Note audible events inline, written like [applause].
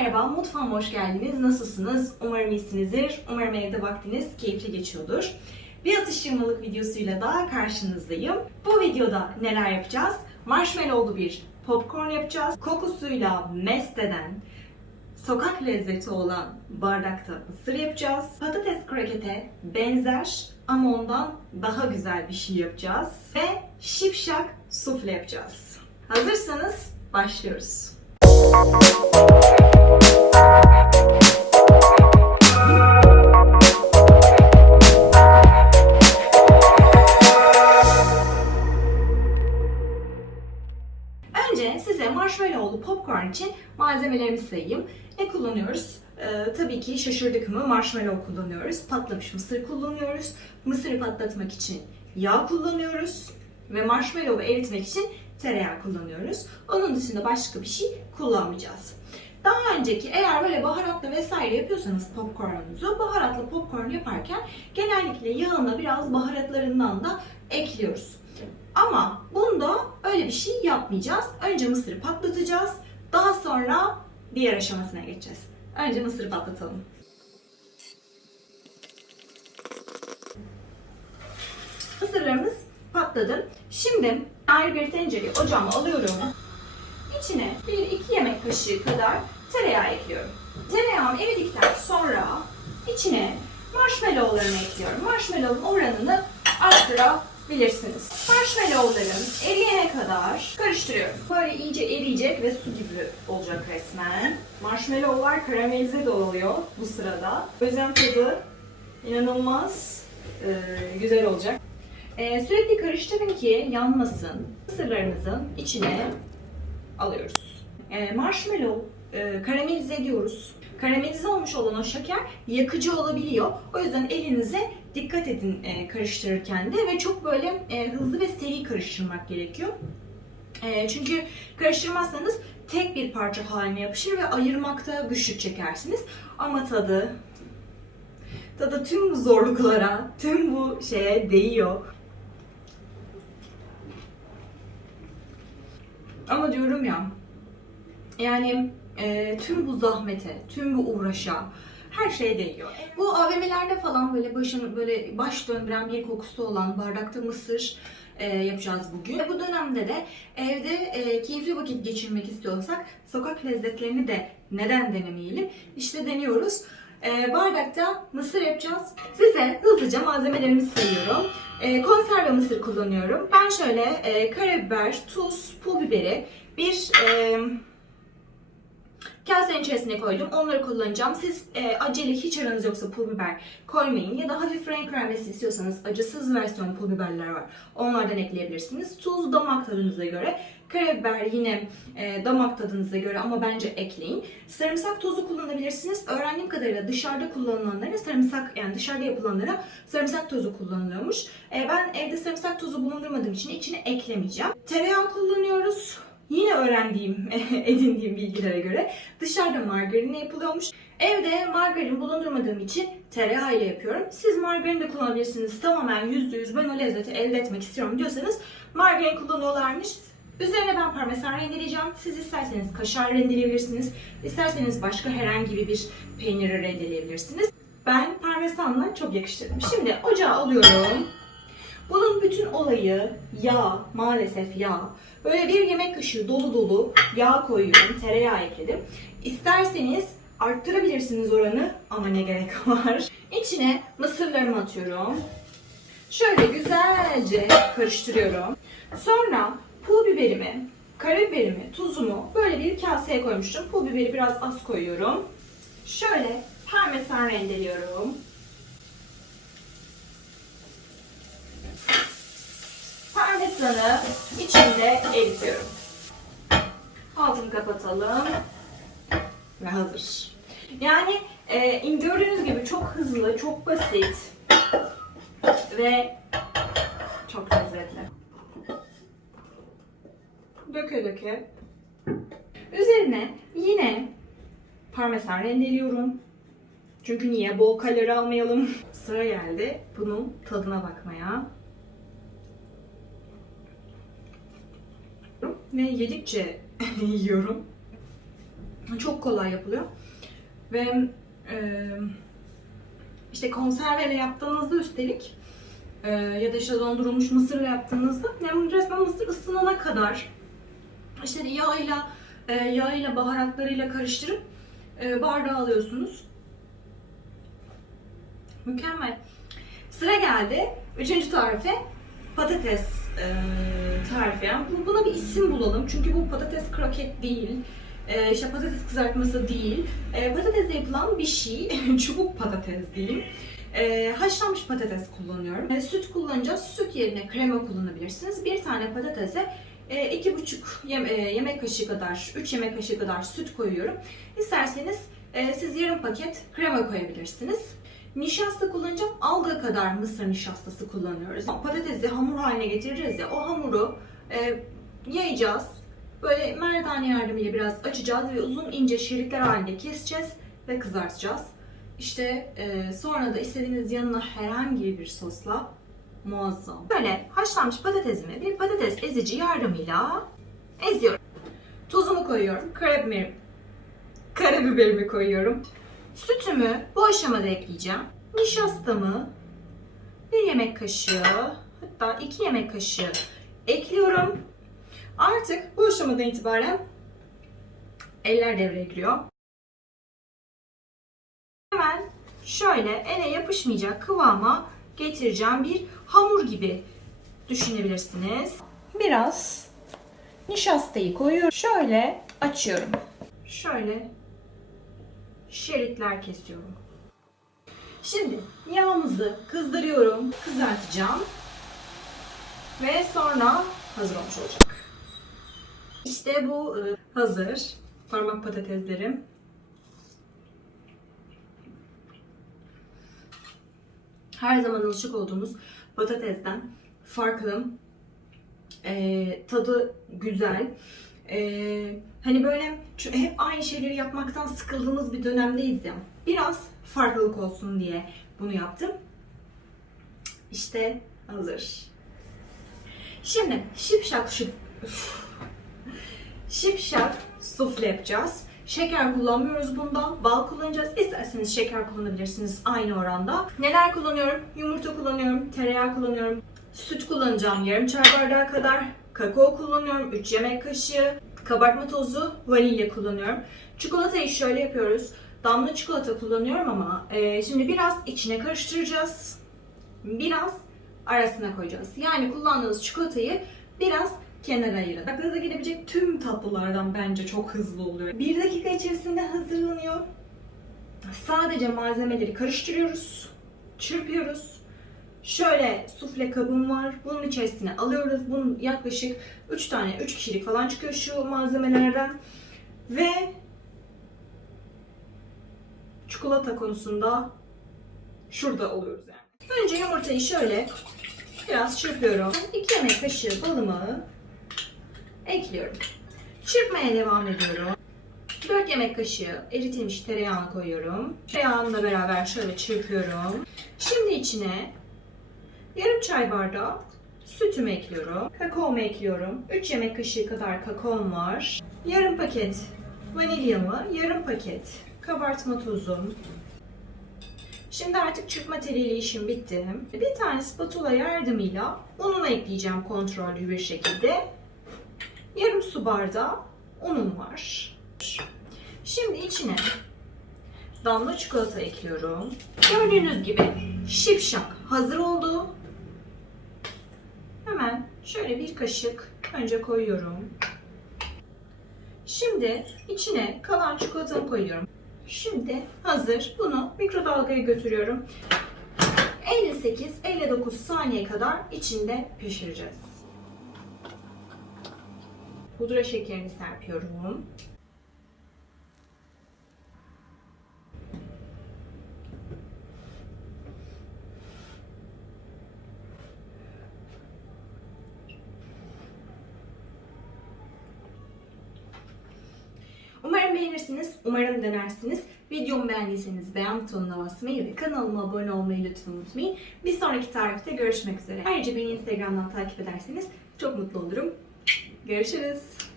merhaba, mutfağıma hoş geldiniz. Nasılsınız? Umarım iyisinizdir. Umarım evde vaktiniz keyifli geçiyordur. Bir atıştırmalık videosuyla daha karşınızdayım. Bu videoda neler yapacağız? Marshmallowlu bir popcorn yapacağız. Kokusuyla mest eden, sokak lezzeti olan bardakta mısır yapacağız. Patates krokete benzer ama ondan daha güzel bir şey yapacağız. Ve şipşak sufle yapacağız. Hazırsanız başlıyoruz. Marshmallowlu popcorn için malzemelerimi sayayım. Ne kullanıyoruz? Ee, tabii ki şaşırdık mı marshmallow kullanıyoruz. Patlamış mısır kullanıyoruz. Mısırı patlatmak için yağ kullanıyoruz. Ve marshmallow'u eritmek için tereyağı kullanıyoruz. Onun dışında başka bir şey kullanmayacağız. Daha önceki eğer böyle baharatlı vesaire yapıyorsanız popcornunuzu, baharatlı popcorn yaparken genellikle yağına biraz baharatlarından da ekliyoruz. Ama bunda öyle bir şey yapmayacağız. Önce mısırı patlatacağız. Daha sonra diğer aşamasına geçeceğiz. Önce mısırı patlatalım. Mısırlarımız patladı. Şimdi ayrı bir tencereyi ocağıma alıyorum. İçine 1-2 yemek kaşığı kadar tereyağı ekliyorum. Tereyağım eridikten sonra içine marshmallowlarımı ekliyorum. Marshmallow'un oranını arttırabilirsiniz. Marshmallowlarım eriyene kadar karıştırıyorum. Böyle iyice eriyecek ve su gibi olacak resmen. Marshmallowlar karamelize de oluyor bu sırada. O yüzden tadı inanılmaz e, güzel olacak. E, sürekli karıştırın ki yanmasın. Mısırlarımızın içine alıyoruz. E, marshmallow e, karamelize ediyoruz. Karamelize olmuş olan o şeker yakıcı olabiliyor. O yüzden elinize dikkat edin e, karıştırırken de ve çok böyle e, hızlı ve seri karıştırmak gerekiyor. E, çünkü karıştırmazsanız tek bir parça haline yapışır ve ayırmakta güçlük çekersiniz. Ama tadı tadı tüm bu zorluklara, tüm bu şeye değiyor. Ama diyorum ya, yani e, tüm bu zahmete, tüm bu uğraşa her şeye değiyor. Bu AVM'lerde falan böyle başını böyle baş döndüren bir kokusu olan bardakta mısır e, yapacağız bugün. Ve bu dönemde de evde e, keyifli vakit geçirmek istiyorsak sokak lezzetlerini de neden denemeyelim? İşte deniyoruz. E, bardakta mısır yapacağız. Size hızlıca malzemelerimi sayıyorum. E, konserve mısır kullanıyorum. Ben şöyle e, karabiber, tuz, pul biberi, bir e, kasenin içerisine koydum. Onları kullanacağım. Siz e, acele hiç aranız yoksa pul biber koymayın. Ya da hafif renk vermesi istiyorsanız acısız versiyon pul biberler var. Onlardan ekleyebilirsiniz. Tuz damak tadınıza göre. Karabiber yine e, damak tadınıza göre ama bence ekleyin. Sarımsak tozu kullanabilirsiniz. Öğrendiğim kadarıyla dışarıda kullanılanlara sarımsak yani dışarıda yapılanlara sarımsak tozu kullanılıyormuş. E, ben evde sarımsak tozu bulundurmadığım için içine eklemeyeceğim. Tereyağı kullanıyoruz. Yine öğrendiğim, [laughs] edindiğim bilgilere göre dışarıda margarinle yapılıyormuş. Evde margarin bulundurmadığım için tereyağı ile yapıyorum. Siz margarin de kullanabilirsiniz. Tamamen %100 ben o lezzeti elde etmek istiyorum diyorsanız margarin kullanıyorlarmış. Üzerine ben parmesan rendeleyeceğim. Siz isterseniz kaşar rendeleyebilirsiniz. İsterseniz başka herhangi bir peyniri rendeleyebilirsiniz. Ben parmesanla çok yakıştırdım. Şimdi ocağa alıyorum. Bunun bütün olayı yağ, maalesef yağ. Böyle bir yemek kaşığı dolu dolu yağ koyuyorum, tereyağı ekledim. İsterseniz arttırabilirsiniz oranı ama ne gerek [laughs] var. İçine mısırlarımı atıyorum. Şöyle güzelce karıştırıyorum. Sonra pul biberimi, karabiberimi, tuzumu böyle bir kaseye koymuştum. Pul biberi biraz az koyuyorum. Şöyle parmesan rendeliyorum. Parmesanı içinde eritiyorum. Altını kapatalım. Ve hazır. Yani e, gördüğünüz gibi çok hızlı, çok basit ve çok lezzetli. Döke döke. Üzerine yine parmesan rendeliyorum. Çünkü niye? Bol kalori almayalım. [laughs] Sıra geldi bunun tadına bakmaya. Ve yedikçe [laughs] yiyorum. Çok kolay yapılıyor. Ve e, işte konserveyle yaptığınızda üstelik e, ya da işte dondurulmuş mısırla yaptığınızda yani resmen mısır ısınana kadar işte yağıyla e, yağıyla baharatlarıyla karıştırıp e, bardağa alıyorsunuz. Mükemmel. Sıra geldi. Üçüncü tarife patates e, tarifi. Yani bu- buna bir isim bulalım. Çünkü bu patates kroket değil. E, işte patates kızartması değil. E, patatesle yapılan bir şey. [laughs] Çubuk patates diyeyim. E, haşlanmış patates kullanıyorum. E, süt kullanacağız. Süt yerine krema kullanabilirsiniz. Bir tane patatese e, iki buçuk yem- e, yemek kaşığı kadar, 3 yemek kaşığı kadar süt koyuyorum. İsterseniz e, siz yarım paket krema koyabilirsiniz. Nişasta kullanacağım. Aldığı kadar mısır nişastası kullanıyoruz. Patatesi hamur haline getireceğiz ya. O hamuru e, yayacağız. Böyle merdane yardımıyla biraz açacağız ve uzun ince şeritler halinde keseceğiz ve kızartacağız. İşte e, sonra da istediğiniz yanına herhangi bir sosla muazzam. Böyle haşlanmış patatesimi bir patates ezici yardımıyla eziyorum. Tuzumu koyuyorum. Karabiberim, karabiberimi koyuyorum. Sütümü bu aşamada ekleyeceğim. Nişastamı bir yemek kaşığı hatta iki yemek kaşığı ekliyorum. Artık bu aşamadan itibaren eller devreye giriyor. Hemen şöyle ele yapışmayacak kıvama getireceğim bir hamur gibi düşünebilirsiniz. Biraz nişastayı koyuyorum. Şöyle açıyorum. Şöyle şeritler kesiyorum. Şimdi yağımızı kızdırıyorum, kızartacağım ve sonra hazır olmuş olacak. İşte bu e, hazır parmak patateslerim. Her zaman alışık olduğumuz patatesten farklı. E, tadı güzel. Ee, hani böyle hep aynı şeyleri yapmaktan sıkıldığımız bir dönemdeyiz ya. Biraz farklılık olsun diye bunu yaptım. İşte hazır. Şimdi şipşak şıp şipşak sufle yapacağız. Şeker kullanmıyoruz bunda. Bal kullanacağız. İsterseniz şeker kullanabilirsiniz aynı oranda. Neler kullanıyorum? Yumurta kullanıyorum, tereyağı kullanıyorum, süt kullanacağım yarım çay bardağı kadar. Kakao kullanıyorum 3 yemek kaşığı. Kabartma tozu, vanilya kullanıyorum. Çikolatayı şöyle yapıyoruz. Damla çikolata kullanıyorum ama e, şimdi biraz içine karıştıracağız. Biraz arasına koyacağız. Yani kullandığınız çikolatayı biraz kenara ayırın. Aklınıza gelebilecek tüm tatlılardan bence çok hızlı oluyor. Bir dakika içerisinde hazırlanıyor. Sadece malzemeleri karıştırıyoruz. Çırpıyoruz. Şöyle sufle kabım var. Bunun içerisine alıyoruz. Bunun yaklaşık 3 tane, 3 kişilik falan çıkıyor şu malzemelerden. Ve çikolata konusunda şurada oluyoruz yani. Önce yumurtayı şöyle biraz çırpıyorum. 2 yemek kaşığı balımı ekliyorum. Çırpmaya devam ediyorum. 4 yemek kaşığı eritilmiş tereyağını koyuyorum. Tereyağımla beraber şöyle çırpıyorum. Şimdi içine yarım çay bardağı sütümü ekliyorum. Kakaomu ekliyorum. 3 yemek kaşığı kadar kakaom var. Yarım paket vanilyamı, yarım paket kabartma tozum. Şimdi artık çırpma teliyle işim bitti. Bir tane spatula yardımıyla ununu ekleyeceğim kontrollü bir şekilde. Yarım su bardağı unum var. Şimdi içine damla çikolata ekliyorum. Gördüğünüz gibi şipşak hazır oldu. Hemen şöyle bir kaşık önce koyuyorum. Şimdi içine kalan çikolatamı koyuyorum. Şimdi hazır. Bunu mikrodalgaya götürüyorum. 58-59 saniye kadar içinde pişireceğiz. Pudra şekerini serpiyorum. Umarım beğenirsiniz, umarım denersiniz. Videomu beğendiyseniz beğen butonuna basmayı ve kanalıma abone olmayı lütfen unutmayın. Bir sonraki tarifte görüşmek üzere. Ayrıca beni Instagram'dan takip ederseniz çok mutlu olurum. Görüşürüz.